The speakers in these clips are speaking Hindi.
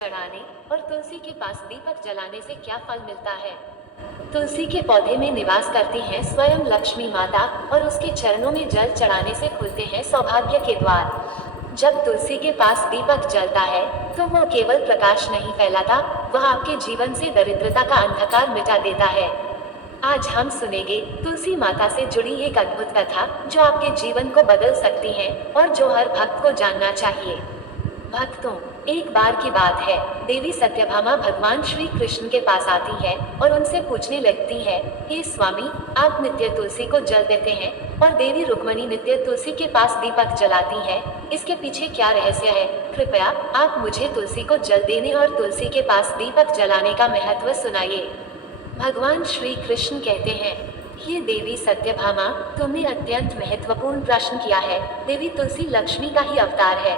चढ़ाने और तुलसी के पास दीपक जलाने से क्या फल मिलता है। तुलसी के पौधे में निवास करती हैं स्वयं लक्ष्मी माता और उसके चरणों में जल चढ़ाने से खुलते हैं सौभाग्य के द्वार। जब तुलसी के पास दीपक जलता है तो वो केवल प्रकाश नहीं फैलाता, वह आपके जीवन से दरिद्रता का अंधकार मिटा देता है। आज हम सुनेंगे तुलसी माता से जुड़ी एक अद्भुत कथा जो आपके जीवन को बदल सकती है और जो हर भक्त को जानना चाहिए। भक्तों, एक बार की बात है, देवी सत्यभामा भगवान श्री कृष्ण के पास आती है और उनसे पूछने लगती है, हे स्वामी, आप नित्य तुलसी को जल देते हैं और देवी रुक्मणी नित्य तुलसी के पास दीपक जलाती है, इसके पीछे क्या रहस्य है? कृपया आप मुझे तुलसी को जल देने और तुलसी के पास दीपक जलाने का महत्व सुनाइए। भगवान श्री कृष्ण कहते हैं, ये देवी सत्यभामा, तुमने अत्यंत महत्वपूर्ण प्रश्न किया है। देवी तुलसी लक्ष्मी का ही अवतार है।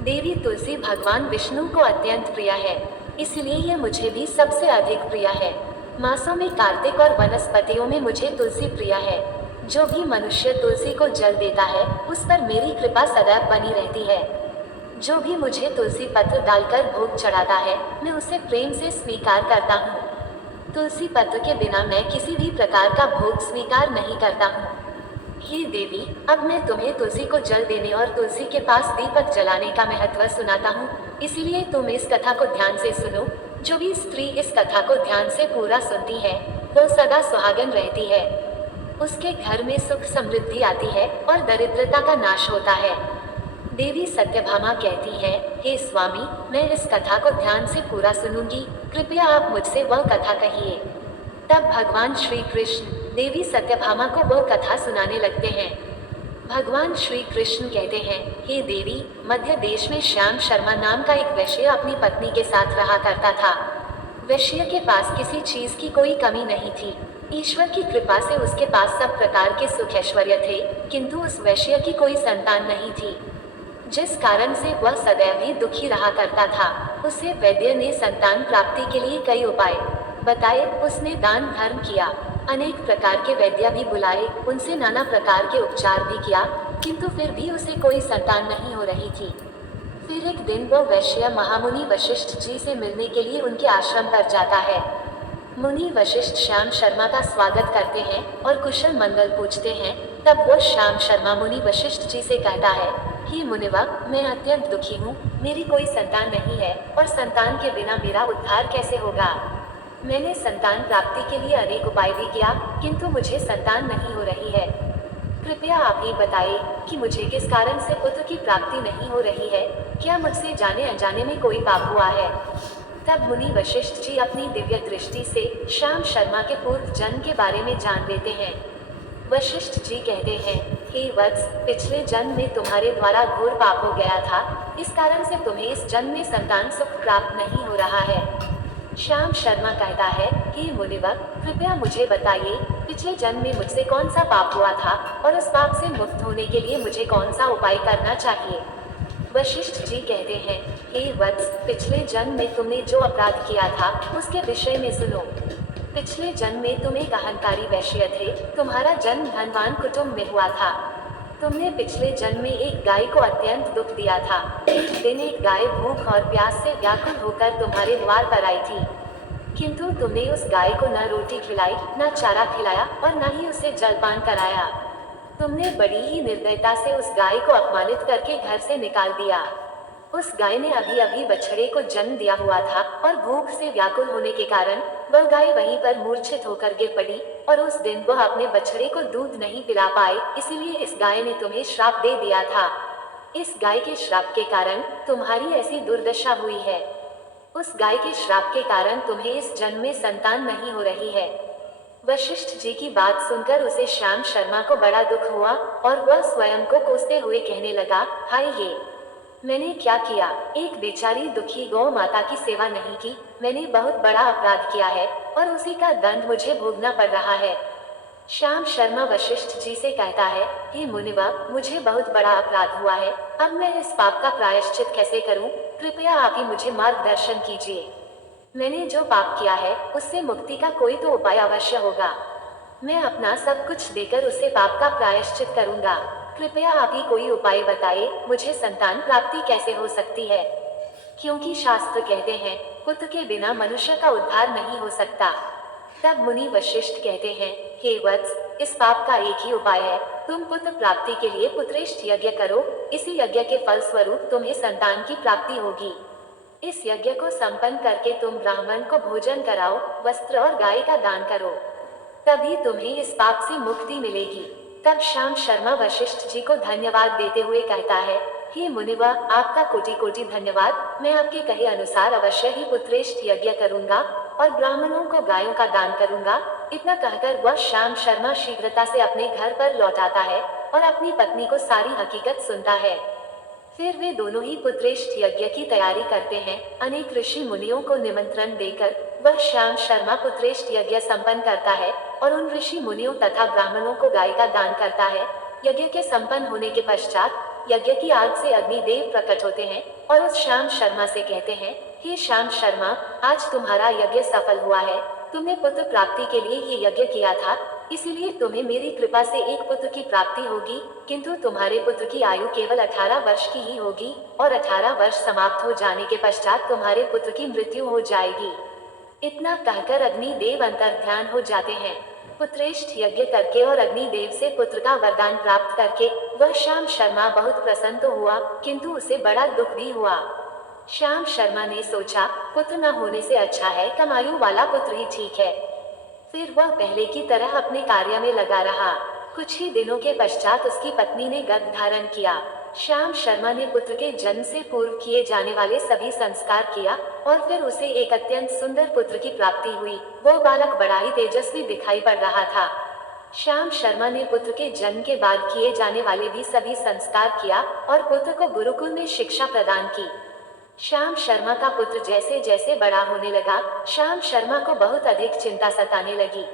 देवी तुलसी भगवान विष्णु को अत्यंत प्रिय है, इसलिए यह मुझे भी सबसे अधिक प्रिय है। मासों में कार्तिक और वनस्पतियों में मुझे तुलसी प्रिय है। जो भी मनुष्य तुलसी को जल देता है उस पर मेरी कृपा सदैव बनी रहती है। जो भी मुझे तुलसी पत्र डालकर भोग चढ़ाता है मैं उसे प्रेम से स्वीकार करता हूँ। तुलसी पत्र के बिना मैं किसी भी प्रकार का भोग स्वीकार नहीं करता हूँ। हे देवी, अब मैं तुम्हें तुलसी को जल देने और तुलसी के पास दीपक जलाने का महत्व सुनाता हूँ, इसीलिए तुम इस कथा को ध्यान से सुनो। जो भी स्त्री इस कथा को ध्यान से पूरा सुनती है वो सदा सुहागन रहती है। उसके घर में सुख समृद्धि आती है और दरिद्रता का नाश होता है। देवी सत्यभामा कहती है, हे स्वामी, मैं इस कथा को ध्यान से पूरा सुनूंगी, कृपया आप मुझसे वह कथा कहिए। तब भगवान श्री कृष्ण देवी सत्यभामा को वह कथा सुनाने लगते हैं। भगवान श्री कृष्ण कहते हैं, हे देवी, मध्य देश में श्याम शर्मा नाम का एक वैश्य अपनी पत्नी के साथ रहा करता था। वैश्य के पास किसी चीज की कोई कमी नहीं थी। ईश्वर की कृपा से उसके पास सब प्रकार के सुख ऐश्वर्य थे, किंतु उस वैश्य की कोई संतान नहीं थी, जिस कारण से वह सदैव ही दुखी रहा करता था। उसे वैद्य ने संतान प्राप्ति के लिए कई उपाय बताए। उसने दान धर्म किया, अनेक प्रकार के वैद्य भी बुलाए, उनसे नाना प्रकार के उपचार भी किया, किंतु फिर भी उसे कोई संतान नहीं हो रही थी। फिर एक दिन वो वैश्य महामुनि वशिष्ठ जी से मिलने के लिए उनके आश्रम पर जाता है। मुनि वशिष्ठ श्याम शर्मा का स्वागत करते हैं और कुशल मंगल पूछते हैं। तब वो श्याम शर्मा मुनि वशिष्ठ जी से कहता है, हे मुनिवर, मैं अत्यंत दुखी हूँ, मेरी कोई संतान नहीं है और संतान के बिना मेरा उद्धार कैसे होगा? मैंने संतान प्राप्ति के लिए अनेक उपाय भी किया, किंतु मुझे संतान नहीं हो रही है। कृपया आप ही बताइए कि मुझे किस कारण से पुत्र की प्राप्ति नहीं हो रही है? क्या मुझसे जाने अनजाने में कोई पाप हुआ है? तब मुनि वशिष्ठ जी अपनी दिव्य दृष्टि से श्याम शर्मा के पूर्व जन्म के बारे में जान लेते हैं। वशिष्ठ जी कहते हैं, हे वत्स, पिछले जन्म में तुम्हारे द्वारा घोर पाप हो गया था, इस कारण से तुम्हें इस जन्म में संतान सुख प्राप्त नहीं हो रहा है। श्याम शर्मा कहता है, हे मुनिवर, कृपया मुझे बताइए, पिछले जन्म में मुझसे कौन सा पाप हुआ था और उस पाप से मुक्त होने के लिए मुझे कौन सा उपाय करना चाहिए? वशिष्ठ जी कहते हैं, हे वत्स, पिछले जन्म में तुमने जो अपराध किया था उसके विषय में सुनो। पिछले जन्म में तुम एक अहंकारी वैश्य थे, तुम्हारा जन्म धनवान कुटुंब में हुआ था। तुमने पिछले जन्म में एक गाय को अत्यंत दुख दिया था। एक दिन एक गाय भूख और प्यास से व्याकुल होकर तुम्हारे द्वार पर आई थी, किंतु तुमने उस गाय को न रोटी खिलाई, न चारा खिलाया और न ही उसे जलपान कराया। तुमने बड़ी ही निर्दयता से उस गाय को अपमानित करके घर से निकाल दिया। उस गाय ने अभी अभी बछड़े को जन्म दिया हुआ था और भूख से व्याकुल होने के कारण वह गाय वहीं पर मूर्छित होकर गिर पड़ी और उस दिन वह अपने बछड़े को दूध नहीं पिला पाए, इसीलिए इस गाय ने तुम्हें श्राप दे दिया था। इस गाय के श्राप के कारण तुम्हारी ऐसी दुर्दशा हुई है। उस गाय के श्राप के कारण तुम्हें इस जन्म में संतान नहीं हो रही है। वशिष्ठ जी की बात सुनकर उसे श्याम शर्मा को बड़ा दुख हुआ और वह स्वयं को कोसते हुए कहने लगा, हाय, ये मैंने क्या किया? एक बेचारी दुखी गौ माता की सेवा नहीं की, मैंने बहुत बड़ा अपराध किया है और उसी का दंड मुझे भोगना पड़ रहा है। श्याम शर्मा वशिष्ठ जी से कहता है, हे मुनिवर, मुझे बहुत बड़ा अपराध हुआ है, अब मैं इस पाप का प्रायश्चित कैसे करूं? कृपया आप ही मुझे मार्गदर्शन कीजिए। मैंने जो पाप किया है उससे मुक्ति का कोई तो उपाय अवश्य होगा। मैं अपना सब कुछ देकर उसे पाप का प्रायश्चित करूंगा। कृपया आप ही कोई उपाय बताइए, मुझे संतान प्राप्ति कैसे हो सकती है? क्योंकि शास्त्र कहते हैं पुत्र के बिना मनुष्य का उद्धार नहीं हो सकता। तब मुनि वशिष्ठ कहते हैं, हे वत्स, इस पाप का एक ही उपाय है, तुम पुत्र प्राप्ति के लिए पुत्रेष्ठ यज्ञ करो। इसी यज्ञ के फल स्वरूप तुम्हें संतान की प्राप्ति होगी। इस यज्ञ को संपन्न करके तुम ब्राह्मण को भोजन कराओ, वस्त्र और गाय का दान करो, तभी तुम्हें इस पाप से मुक्ति मिलेगी। तब श्याम शर्मा वशिष्ठ जी को धन्यवाद देते हुए कहता है, हे मुनिवर, आपका कोटि कोटि धन्यवाद। मैं आपके कहे अनुसार अवश्य ही पुत्रेष्ठ यज्ञ करूंगा और ब्राह्मणों को गायों का दान करूंगा। इतना कहकर वह श्याम शर्मा शीघ्रता से अपने घर पर लौट आता है और अपनी पत्नी को सारी हकीकत सुनता है। फिर वे दोनों ही पुत्रेष्ठ यज्ञ की तैयारी करते हैं। अनेक ऋषि मुनियों को निमंत्रण देकर वह श्याम शर्मा पुत्रेष्ठ यज्ञ संपन्न करता है और उन ऋषि मुनियों तथा ब्राह्मणों को गाय का दान करता है। यज्ञ के संपन्न होने के पश्चात यज्ञ की आग से अग्निदेव प्रकट होते हैं और उस श्याम शर्मा से कहते हैं, हे श्याम शर्मा, आज तुम्हारा यज्ञ सफल हुआ है। तुमने पुत्र प्राप्ति के लिए ये यज्ञ किया था, इसीलिए तुम्हें मेरी कृपा से एक पुत्र की प्राप्ति होगी। किंतु तुम्हारे पुत्र की आयु केवल 18 वर्ष की ही होगी और 18 वर्ष समाप्त हो जाने के पश्चात तुम्हारे पुत्र की मृत्यु हो जाएगी। इतना कहकर अग्निदेव अंतर्ध्यान हो जाते हैं। पुत्रेष्ठ यज्ञ करके और अग्निदेव से पुत्र का वरदान प्राप्त करके वह श्याम शर्मा बहुत प्रसन्न तो हुआ, किंतु उसे बड़ा दुख भी हुआ। श्याम शर्मा ने सोचा, पुत्र न होने से अच्छा है कम आयु वाला पुत्र ही ठीक है। फिर वह पहले की तरह अपने कार्य में लगा रहा। कुछ ही दिनों के पश्चात उसकी पत्नी ने गर्भ धारण किया। श्याम शर्मा ने पुत्र के जन्म से पूर्व किए जाने वाले सभी संस्कार किया और फिर उसे एक अत्यंत सुंदर पुत्र की प्राप्ति हुई। वो बालक बड़ा ही तेजस्वी दिखाई पड़ रहा था। श्याम शर्मा ने पुत्र के जन्म के बाद किए जाने वाले भी सभी संस्कार किया और पुत्र को गुरुकुल में शिक्षा प्रदान की। श्याम शर्मा का पुत्र जैसे जैसे बड़ा होने लगा, श्याम शर्मा को बहुत अधिक चिंता सताने लगी।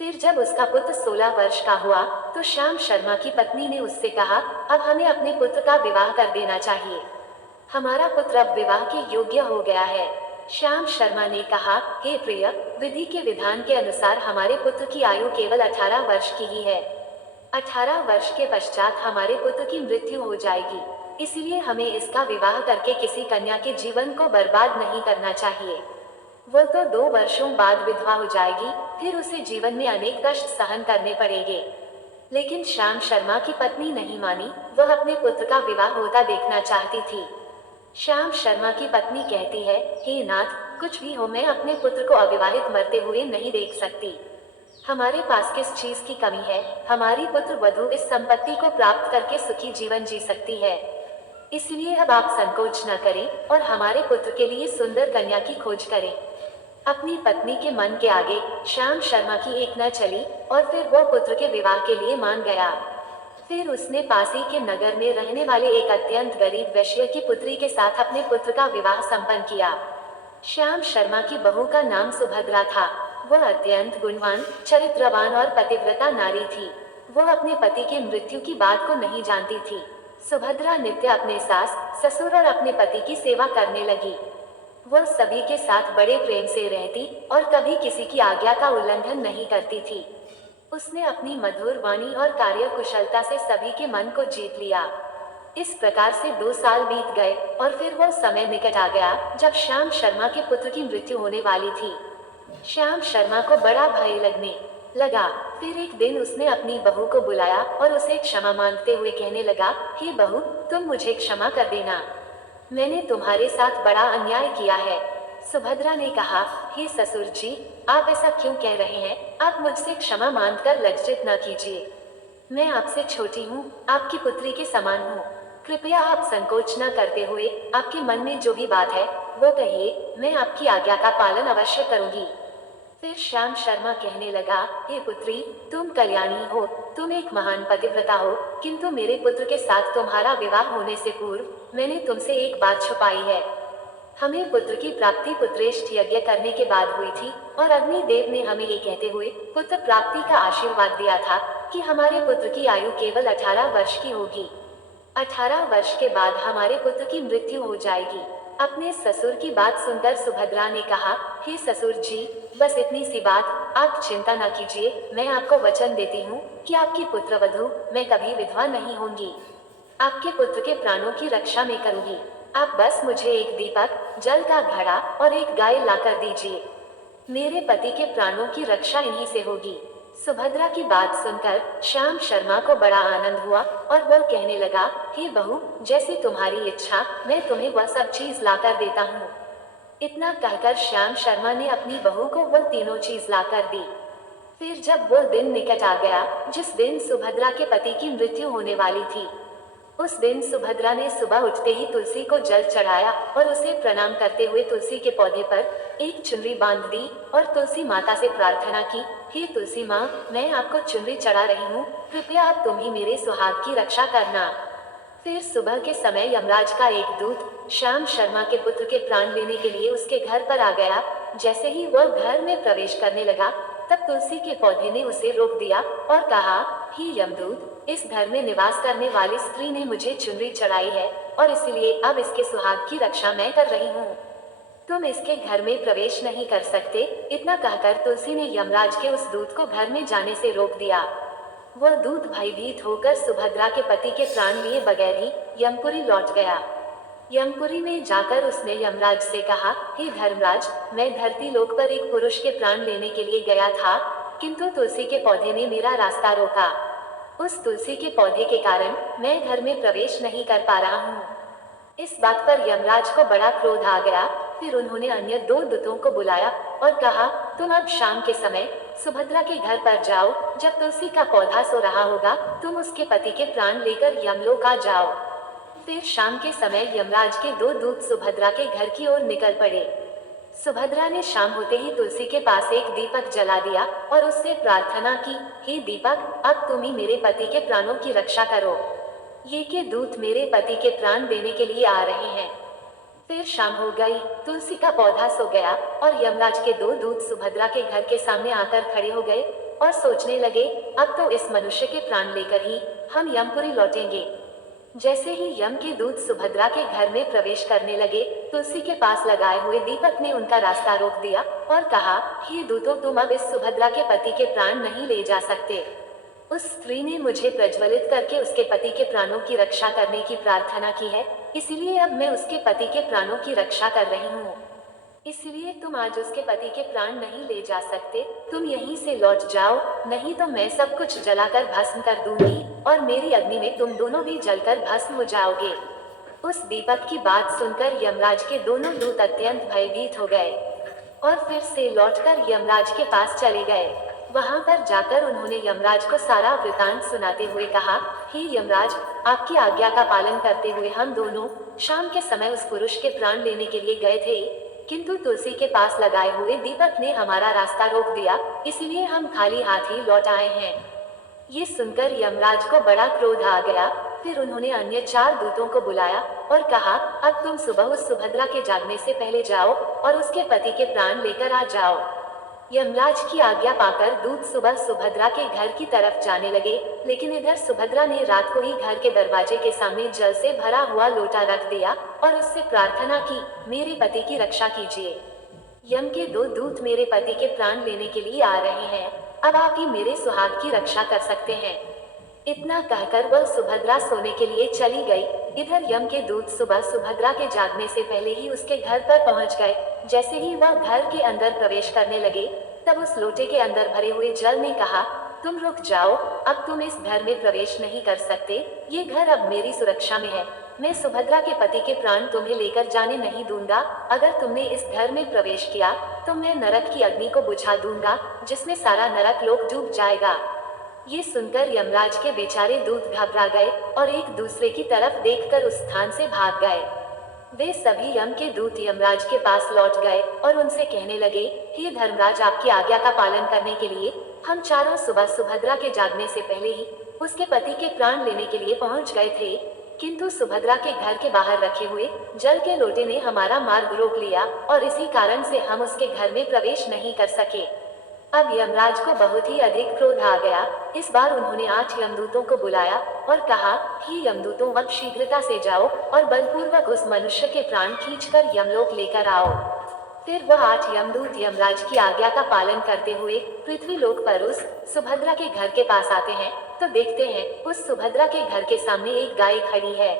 फिर जब उसका पुत्र 16 वर्ष का हुआ तो श्याम शर्मा की पत्नी ने उससे कहा, अब हमें अपने पुत्र का विवाह कर देना चाहिए। हमारा पुत्र अब विवाह के योग्य हो गया है। श्याम शर्मा ने कहा, हे प्रिय, विधि के विधान के अनुसार हमारे पुत्र की आयु केवल 18 वर्ष की ही है। 18 वर्ष के पश्चात हमारे पुत्र की मृत्यु हो जाएगी, इसलिए हमें इसका विवाह करके किसी कन्या के जीवन को बर्बाद नहीं करना चाहिए। वह तो 2 वर्षों बाद विधवा हो जाएगी, फिर उसे जीवन में अनेक कष्ट सहन करने पड़ेंगे। लेकिन श्याम शर्मा की पत्नी नहीं मानी, वह अपने पुत्र का विवाह होता देखना चाहती थी। श्याम शर्मा की पत्नी कहती है, हे नाथ, कुछ भी हो, मैं अपने पुत्र को अविवाहित मरते हुए नहीं देख सकती। हमारे पास किस चीज की कमी है? हमारी पुत्र वधू इस संपत्ति को प्राप्त करके सुखी जीवन जी सकती है। इसलिए अब आप संकोच न करें और हमारे पुत्र के लिए सुंदर कन्या की खोज करें। अपनी पत्नी के मन के आगे श्याम शर्मा की एक न चली और फिर वो पुत्र के विवाह के लिए मान गया। फिर उसने पास ही के नगर में रहने वाले एक अत्यंत गरीब वैश्य की पुत्री के साथ अपने पुत्र का विवाह संपन्न किया। श्याम शर्मा की बहू का नाम सुभद्रा था। वह अत्यंत गुणवान, चरित्रवान और पतिव्रता नारी थी। वह अपने पति के मृत्यु की बात को नहीं जानती थी। सुभद्रा नित्य अपने सास, ससुर और अपने पति की सेवा करने लगी। वह सभी के साथ बड़े प्रेम से रहती और कभी किसी की आज्ञा का उल्लंघन नहीं करती थी। उसने अपनी मधुर वाणी और कार्य कुशलता से सभी के मन को जीत लिया। इस प्रकार से 2 साल बीत गए और फिर वह समय निकट आ गया जब श्याम शर्मा के पुत्र की मृत्यु होने वाली थी। श्याम शर्मा को बड़ा भय लगने लगा। फिर एक दिन उसने अपनी बहू को बुलाया और उसे क्षमा मांगते हुए कहने लगा, हे बहू, तुम मुझे क्षमा कर देना, मैंने तुम्हारे साथ बड़ा अन्याय किया है। सुभद्रा ने कहा, हे ससुर जी, आप ऐसा क्यों कह रहे हैं? आप मुझसे क्षमा मांगकर लज्जित न कीजिए। मैं आपसे छोटी हूँ, आपकी पुत्री के समान हूँ। कृपया आप संकोच न करते हुए आपके मन में जो भी बात है वो कहिए, मैं आपकी आज्ञा का पालन अवश्य करूंगी। फिर श्याम शर्मा कहने लगा, हे पुत्री, तुम कल्याणी हो, तुम एक महान पतिव्रता हो, किंतु मेरे पुत्र के साथ तुम्हारा विवाह होने से पूर्व मैंने तुमसे एक बात छुपाई है। हमें पुत्र की प्राप्ति पुत्रेष्ठ यज्ञ करने के बाद हुई थी और अग्निदेव ने हमें ये कहते हुए पुत्र प्राप्ति का आशीर्वाद दिया था कि हमारे पुत्र की आयु केवल 18 वर्ष की होगी। 18 वर्ष के बाद हमारे पुत्र की मृत्यु हो जाएगी। अपने ससुर की बात सुनकर सुभद्रा ने कहा, हे ससुर जी, बस इतनी सी बात, आप चिंता न कीजिए। मैं आपको वचन देती हूँ कि आपकी पुत्रवधू मैं कभी विधवा नहीं होंगी। आपके पुत्र के प्राणों की रक्षा मैं करूंगी। आप बस मुझे एक दीपक, जल का घड़ा और एक गाय लाकर दीजिए। मेरे पति के प्राणों की रक्षा इन्हीं से होगी। सुभद्रा की बात सुनकर श्याम शर्मा को बड़ा आनंद हुआ और वह कहने लगा, हे बहू, जैसी तुम्हारी इच्छा, मैं तुम्हें वह सब चीज लाकर देता हूँ। इतना कहकर श्याम शर्मा ने अपनी बहू को वह तीनों चीज लाकर दी। फिर जब वो दिन निकट आ गया जिस दिन सुभद्रा के पति की मृत्यु होने वाली थी, उस दिन सुभद्रा ने सुबह उठते ही तुलसी को जल चढ़ाया और उसे प्रणाम करते हुए तुलसी के पौधे पर एक चुनरी बांध दी और तुलसी माता से प्रार्थना की, हे तुलसी माँ, मैं आपको चुनरी चढ़ा रही हूँ, कृपया आप तुम ही मेरे सुहाग की रक्षा करना। फिर सुबह के समय यमराज का एक दूत श्याम शर्मा के पुत्र के प्राण लेने के लिए उसके घर पर आ गया। जैसे ही वह घर में प्रवेश करने लगा, तब तुलसी के पौधे ने उसे रोक दिया और कहा, हे यमदूत, इस घर में निवास करने वाली स्त्री ने मुझे चुनरी चढ़ाई है और इसलिए अब इसके सुहाग की रक्षा मैं कर रही हूँ। तुम इसके घर में प्रवेश नहीं कर सकते। इतना कहकर तुलसी ने यमराज के उस दूत को घर में जाने से रोक दिया। वह दूत भयभीत होकर सुभद्रा के पति के प्राण लिए बगैर ही यमपुरी लौट गया। यमपुरी में जाकर उसने यमराज से कहा, हे धर्मराज, मैं धरती लोक पर एक पुरुष के प्राण लेने के लिए गया था, किंतु तुलसी के पौधे ने मेरा रास्ता रोका। उस तुलसी के पौधे के कारण मैं घर में प्रवेश नहीं कर पा रहा हूँ। इस बात पर यमराज को बड़ा क्रोध आ गया। फिर उन्होंने अन्य दो दूतों को बुलाया और कहा, तुम अब शाम के समय सुभद्रा के घर पर जाओ। जब तुलसी का पौधा सो रहा होगा, तुम उसके पति के प्राण लेकर यमलोक आ जाओ। फिर शाम के समय यमराज के दो दूत सुभद्रा के घर की ओर निकल पड़े। सुभद्रा ने शाम होते ही तुलसी के पास एक दीपक जला दिया और उससे प्रार्थना की, हे दीपक, अब तुम ही मेरे पति के प्राणों की रक्षा करो। ये के दूत मेरे पति के प्राण देने के लिए आ रहे हैं। फिर शाम हो गई, तुलसी का पौधा सो गया और यमराज के दो दूत सुभद्रा के घर के सामने आकर खड़े हो गए और सोचने लगे, अब तो इस मनुष्य के प्राण लेकर ही हम यमपुरी लौटेंगे। जैसे ही यम के दूत सुभद्रा के घर में प्रवेश करने लगे, तुलसी के पास लगाए हुए दीपक ने उनका रास्ता रोक दिया और कहा, हे दूतों, तुम अब इस सुभद्रा के पति के प्राण नहीं ले जा सकते। उस स्त्री ने मुझे प्रज्वलित करके उसके पति के प्राणों की रक्षा करने की प्रार्थना की है, इसलिए अब मैं उसके पति के प्राणों की रक्षा कर रही हूँ। इसलिए तुम आज उसके पति के प्राण नहीं ले जा सकते। तुम यहीं से लौट जाओ, नहीं तो मैं सब कुछ जलाकर भस्म कर दूंगी और मेरी अग्नि में तुम दोनों भी जलकर भस्म हो जाओगे। उस दीपक की बात सुनकर यमराज के दोनों दूत अत्यंत भयभीत हो गए और फिर से लौटकर यमराज के पास चले गए। वहां पर जाकर उन्होंने यमराज को सारा वृतांत सुनाते हुए कहा, हे यमराज, आपकी आज्ञा का पालन करते हुए हम दोनों शाम के समय उस पुरुष के प्राण लेने के लिए गए थे, किंतु तुलसी के पास लगाए हुए दीपक ने हमारा रास्ता रोक दिया, इसलिए हम खाली हाथ ही लौट आए हैं। ये सुनकर यमराज को बड़ा क्रोध आ गया। फिर उन्होंने अन्य 4 दूतों को बुलाया और कहा, अब तुम सुबह उस सुभद्रा के जागने से पहले जाओ और उसके पति के प्राण लेकर आ जाओ। यमराज की आज्ञा पाकर दूत सुबह सुभद्रा के घर की तरफ जाने लगे, लेकिन इधर सुभद्रा ने रात को ही घर के दरवाजे के सामने जल से भरा हुआ लोटा रख दिया और उससे प्रार्थना की, मेरे पति की रक्षा कीजिए। यम के 2 दूत मेरे पति के प्राण लेने के लिए आ रहे हैं, अब आप ही मेरे सुहाग की रक्षा कर सकते हैं। इतना कहकर वह सुभद्रा सोने के लिए चली गई। इधर यम के दूत सुबह सुभद्रा के जागने से पहले ही उसके घर पर पहुंच गए। जैसे ही वह घर के अंदर प्रवेश करने लगे, तब उस लोटे के अंदर भरे हुए जल ने कहा, तुम रुक जाओ, अब तुम इस घर में प्रवेश नहीं कर सकते। ये घर अब मेरी सुरक्षा में है। मैं सुभद्रा के पति के प्राण तुम्हें लेकर जाने नहीं दूंगा। अगर तुमने इस घर में प्रवेश किया तो मैं नरक की अग्नि को बुझा दूंगा, जिसमें सारा नरक लोक डूब जाएगा। ये सुनकर यमराज के बेचारे दूत घबरा गए और एक दूसरे की तरफ देखकर उस स्थान से भाग गए। वे सभी यम के दूत यमराज के पास लौट गए और उनसे कहने लगे, हे धर्मराज, आपकी आज्ञा का पालन करने के लिए हम चारों सुबह सुभद्रा के जागने से पहले ही उसके पति के प्राण लेने के लिए पहुंच गए थे, किंतु सुभद्रा के घर के बाहर रखे हुए जल के लोटे ने हमारा मार्ग रोक लिया और इसी कारण से हम उसके घर में प्रवेश नहीं कर सके। अब यमराज को बहुत ही अधिक क्रोध आ गया। इस बार उन्होंने 8 यमदूतों को बुलाया और कहा, हे यमदूतों, अब शीघ्रता से जाओ और बलपूर्वक उस मनुष्य के प्राण खींचकर यमलोक लेकर आओ। फिर वह 8 यमदूत यमराज की आज्ञा का पालन करते हुए पृथ्वी लोक पर उस सुभद्रा के घर के पास आते हैं तो देखते हैं उस सुभद्रा के घर के सामने एक गाय खड़ी है।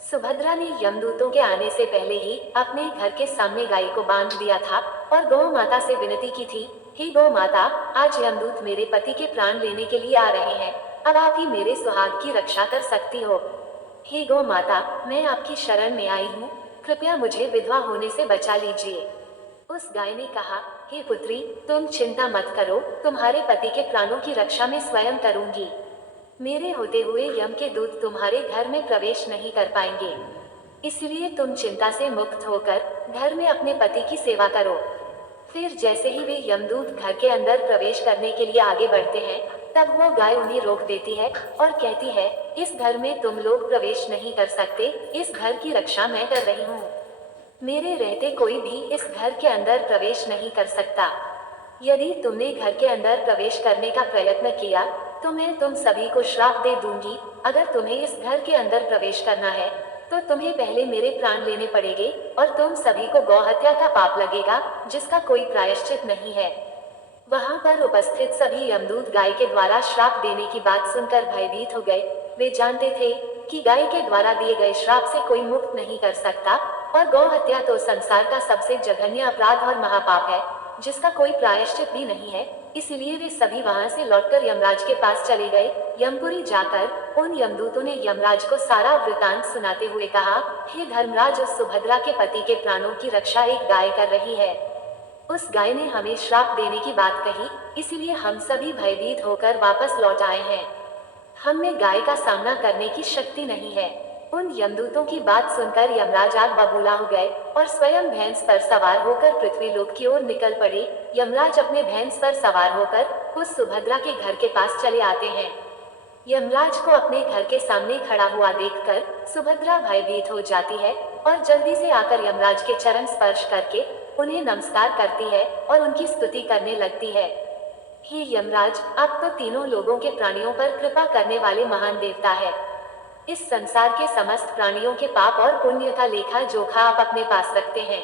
सुभद्रा ने यमदूतों के आने से पहले ही अपने घर के सामने गाय को बांध दिया था और गौ माता से विनती की थी, हे गौ माता, आज यमदूत मेरे पति के प्राण लेने के लिए आ रहे हैं, अब आप ही मेरे सुहाग की रक्षा कर सकती हो। हे गौ माता, मैं आपकी शरण में आई हूँ, कृपया मुझे विधवा होने से बचा लीजिए। उस गाय ने कहा, हे पुत्री, तुम चिंता मत करो, तुम्हारे पति के प्राणों की रक्षा मैं स्वयं करूंगी। मेरे होते हुए यम के दूत तुम्हारे घर में प्रवेश नहीं कर पाएंगे, इसलिए तुम चिंता से मुक्त होकर घर में अपने पति की सेवा करो। फिर जैसे ही वे यमदूत घर के अंदर प्रवेश करने के लिए आगे बढ़ते हैं, तब वो गाय उन्हें रोक देती है और कहती है, इस घर में तुम लोग प्रवेश नहीं कर सकते, इस घर की रक्षा मैं कर रही हूँ। मेरे रहते कोई भी इस घर के अंदर प्रवेश नहीं कर सकता। यदि तुमने घर के अंदर प्रवेश करने का प्रयत्न किया तो मैं तुम सभी को श्राप दे दूंगी। अगर तुम्हें इस घर के अंदर प्रवेश करना है तो तुम्हें पहले मेरे प्राण लेने पड़ेंगे और तुम सभी को गौहत्या का पाप लगेगा, जिसका कोई प्रायश्चित नहीं है। वहां पर उपस्थित सभी यमदूत गाय के द्वारा श्राप देने की बात सुनकर भयभीत हो गए। वे जानते थे कि गाय के द्वारा दिए गए श्राप से कोई मुक्त नहीं कर सकता और गौ हत्या तो संसार का सबसे जघन्य अपराध और महापाप है, जिसका कोई प्रायश्चित भी नहीं है। इसलिए वे सभी वहां से लौटकर यमराज के पास चले गए। यमपुरी जाकर उन यमदूतों ने यमराज को सारा वृतांत सुनाते हुए कहा, हे धर्मराज, उस सुभद्रा के पति के प्राणों की रक्षा एक गाय कर रही है। उस गाय ने हमें श्राप देने की बात कही, इसलिए हम सभी भयभीत होकर वापस लौट आए हैं। हम में गाय का सामना करने की शक्ति नहीं है। उन यमदूतों की बात सुनकर यमराज आग बबूला हो गए और स्वयं भैंस पर सवार होकर पृथ्वी लोक की ओर निकल पड़े। यमराज अपने भैंस पर सवार होकर उस सुभद्रा के घर के पास चले आते हैं। यमराज को अपने घर के सामने खड़ा हुआ देखकर सुभद्रा भयभीत हो जाती है और जल्दी से आकर यमराज के चरण स्पर्श करके उन्हें नमस्कार करती है और उनकी स्तुति करने लगती है। हे यमराज, आप तो तीनों लोगों के प्राणियों पर कृपा करने वाले महान देवता है। इस संसार के समस्त प्राणियों के पाप और पुण्य का लेखा जोखा आप अपने पास रखते हैं।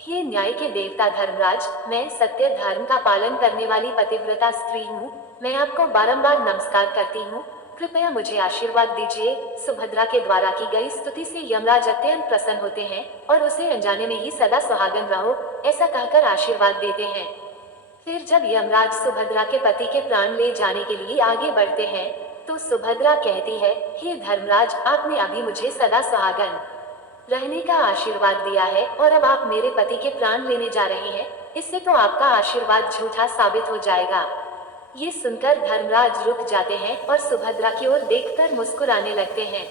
हे न्याय के देवता धर्मराज, मैं सत्य धर्म का पालन करने वाली पतिव्रता स्त्री हूँ। मैं आपको बारंबार नमस्कार करती हूँ, कृपया मुझे आशीर्वाद दीजिए। सुभद्रा के द्वारा की गई स्तुति से यमराज अत्यंत प्रसन्न होते हैं और उसे अनजाने में ही सदा सुहागन रहो ऐसा कहकर आशीर्वाद देते हैं। फिर जब यमराज सुभद्रा के पति के प्राण ले जाने के लिए आगे बढ़ते हैं तो सुभद्रा कहती है, हे धर्मराज, आपने अभी मुझे सदा सुहागन रहने का आशीर्वाद दिया है और अब आप मेरे पति के प्राण लेने जा रहे हैं, इससे तो आपका आशीर्वाद झूठा साबित हो जाएगा। ये सुनकर धर्मराज रुक जाते हैं और सुभद्रा की ओर देखकर मुस्कुराने लगते हैं।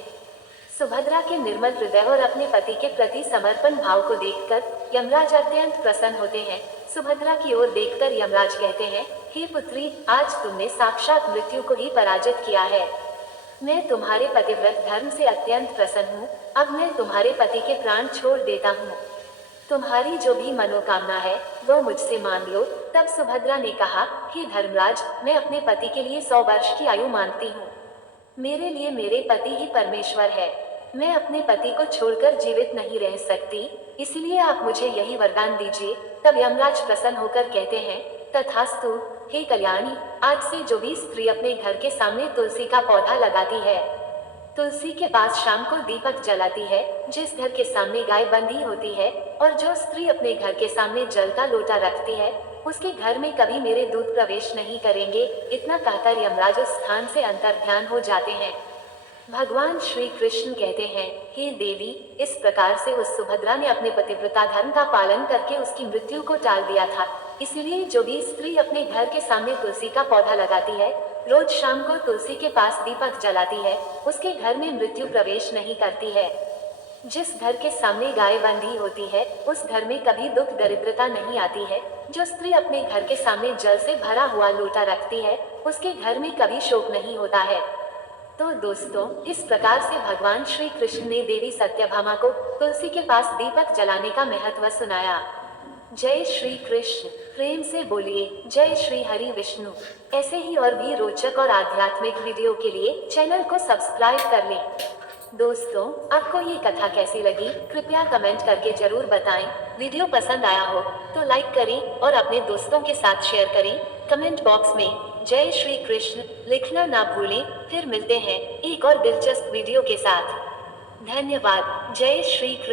सुभद्रा के निर्मल हृदय और अपने पति के प्रति समर्पण भाव को देखकर यमराज अत्यंत प्रसन्न होते हैं। सुभद्रा की ओर देखकर यमराज कहते हैं, हे पुत्री, आज तुमने साक्षात मृत्यु को ही पराजित किया है। मैं तुम्हारे पतिव्रत धर्म से अत्यंत प्रसन्न हूँ। अब मैं तुम्हारे पति के प्राण छोड़ देता हूँ। तुम्हारी जो भी मनोकामना है वो मुझसे मांग लो। तब सुभद्रा ने कहा, हे धर्मराज, मैं अपने पति के लिए 100 वर्ष की आयु मांगती हूँ। मेरे लिए मेरे पति ही परमेश्वर है। मैं अपने पति को छोड़कर जीवित नहीं रह सकती, इसलिए आप मुझे यही वरदान दीजिए। तब यमराज प्रसन्न होकर कहते हैं, तथास्तु। हे कल्याणी, आज से जो भी स्त्री अपने घर के सामने तुलसी का पौधा लगाती है, तुलसी के पास शाम को दीपक जलाती है, जिस घर के सामने गाय बंधी होती है और जो स्त्री अपने घर के सामने जल का लोटा रखती है, उसके घर में कभी मेरे दूत प्रवेश नहीं करेंगे। इतना कहकर यमराज उस स्थान से अंतर्ध्यान हो जाते हैं। भगवान श्री कृष्ण कहते हैं, हे देवी, इस प्रकार से उस सुभद्रा ने अपने पतिव्रता धर्म का पालन करके उसकी मृत्यु को टाल दिया था। इसलिए जो भी स्त्री अपने घर के सामने तुलसी का पौधा लगाती है, रोज शाम को तुलसी के पास दीपक जलाती है, उसके घर में मृत्यु प्रवेश नहीं करती है। जिस घर के सामने गाय बंधी होती है, उस घर में कभी दुख दरिद्रता नहीं आती है। जो स्त्री अपने घर के सामने जल से भरा हुआ लोटा रखती है, उसके घर में कभी शोक नहीं होता है। तो दोस्तों, इस प्रकार से भगवान श्री कृष्ण ने देवी सत्यभामा को तुलसी के पास दीपक जलाने का महत्व सुनाया। जय श्री कृष्ण। प्रेम से बोलिए जय श्री हरि विष्णु। ऐसे ही और भी रोचक और आध्यात्मिक वीडियो के लिए चैनल को सब्सक्राइब कर लें। दोस्तों, आपको ये कथा कैसी लगी, कृपया कमेंट करके जरूर बताएं। वीडियो पसंद आया हो तो लाइक करें और अपने दोस्तों के साथ शेयर करें। कमेंट बॉक्स में जय श्री कृष्ण लिखना ना भूलें। फिर मिलते हैं एक और दिलचस्प वीडियो के साथ। धन्यवाद। जय श्री कृष्ण।